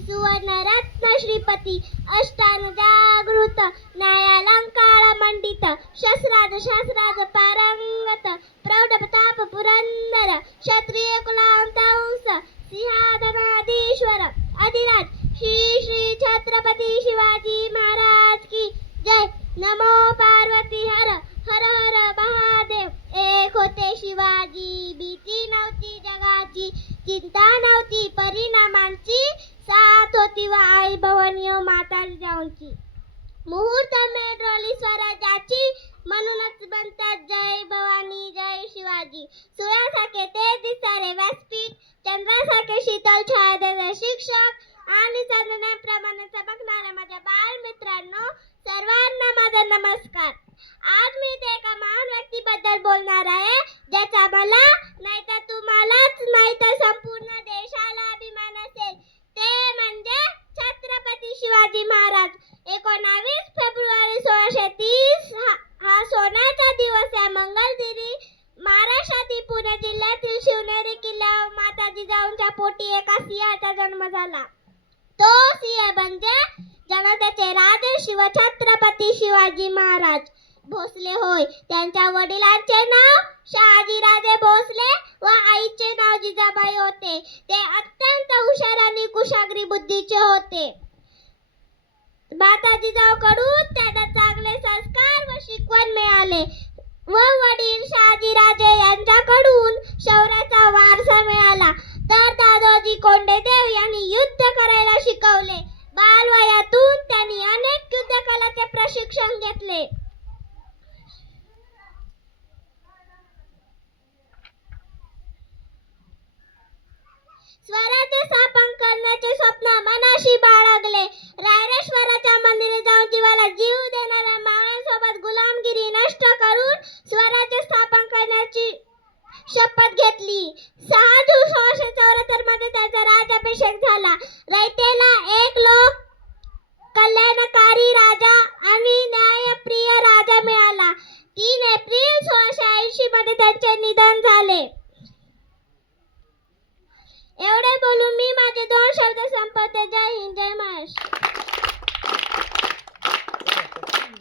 सुवर्ण रत्न श्रीपती अष्टानुजागृत न्यायालंकाळ मंडित शस्त्राज शास्त्राज पारंगत प्रौढ प्रताप पुरंदर क्षत्रिय कुलांतंस सिंहादनाधीश्वर अधिराज श्री श्री छत्रपती शिवाजी महाराज की जय. नमो पार्वती हर हर हर महादेव. एक होते शिवाजी भीती नव्हती जगाची चिंता नव्हती परिणामा व मुहूर्त मेट्रोली स्वराज्याची म्हणूनच बनतात. जय भवानी जय शिवाजी. सूर्यासारखे ते दिसारे व्यासपीठ चंद्रासारखे शीतल छाया शिक्षक आणि चांदण्याप्रमाणे चमकणाऱ्या माझ्या बाळ मित्रांनो सर्वांना शिवाजी महाराज. एकोणावीस फेब्रुवारी सोळाशे तीस हा हा सोन्याचा दिवस आहे. मंगलगिरी महाराष्ट्रातील पुणे जिल्ह्यातील शिवनेरी किल्ल्यावर माता जिजाऊंच्या पोटी एका सिंहाचा जन्म झाला. तो सिंह म्हणजे जनतेचे राजे शिवछत्रपती शिवाजी महाराज. भोसले होय. त्यांच्या वडिलांचे नाव शहाजीराजे भोसले व आईचे नाव जिजाबाई होते. ते अत्यंत हुशार आणि कुशाग्री बुद्धीचे होते. माता जिजाऊकडून त्यांना चांगले संस्कार व शिकवण मिळाले. व वडील शहाजीराजे यांच्याकडून शौर्याचा वारसा मिळाला. तर दादोजी कोंडेदेव यांनी युद्ध करायला शिकवले. बालवयातून त्यांनी अनेक युद्ध कलाचे प्रशिक्षण घेतले. शपथ घेतली. सहा जून सोळाशे चौऱ्याहत्तरमध्ये त्याचा राजाभिषेक झाला. रयतेला एक लोक कल्याणकारी राजा आणि न्यायप्रिय राजा मिळाला. तीन एप्रिल सोळाशे ऐंशी मध्ये त्यांचे निधन